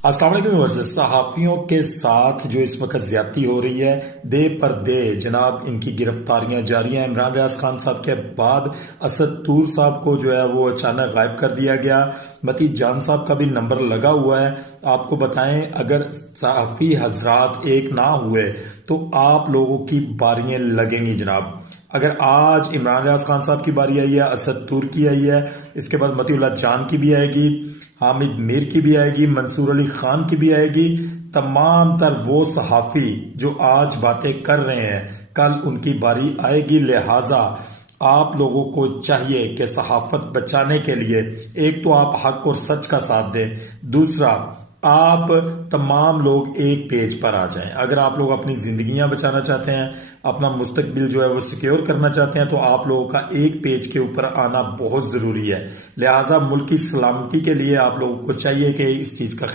अस्सलाम वालेकुम व्यूअर्स। सहाफ़ियों के साथ जो इस वक्त ज्यादती हो रही है, दे पर दे जनाब इनकी गिरफ्तारियां जारी हैं। इमरान रियाज खान साहब के बाद असद तूर साहब को जो है वो अचानक गायब कर दिया गया। मती जान साहब का भी नंबर लगा हुआ है। आपको बताएं, अगर सहाफ़ी हजरात एक ना हुए तो आप लोगों की बारियां लगेंगी जनाब। अगर आज इमरान रियाज खान साहब की बारी आई है, असद तूर की आई है, इसके बाद मतीउल्लाह जान की भी आएगी, हामिद मीर की भी आएगी, मंसूर अली खान की भी आएगी। तमाम तर वो सहाफ़ी जो आज बातें कर रहे हैं, कल उनकी बारी आएगी। लिहाजा आप लोगों को चाहिए कि सहाफ़त बचाने के लिए एक तो आप हक और सच का साथ दें, दूसरा आप तमाम लोग एक पेज पर आ जाएं। अगर आप लोग अपनी ज़िंदगियां बचाना चाहते हैं, अपना मुस्तकबिल जो है वो सिक्योर करना चाहते हैं, तो आप लोगों का एक पेज के ऊपर आना बहुत ज़रूरी है। लिहाजा मुल्क की सलामती के लिए आप लोगों को चाहिए कि इस चीज़ का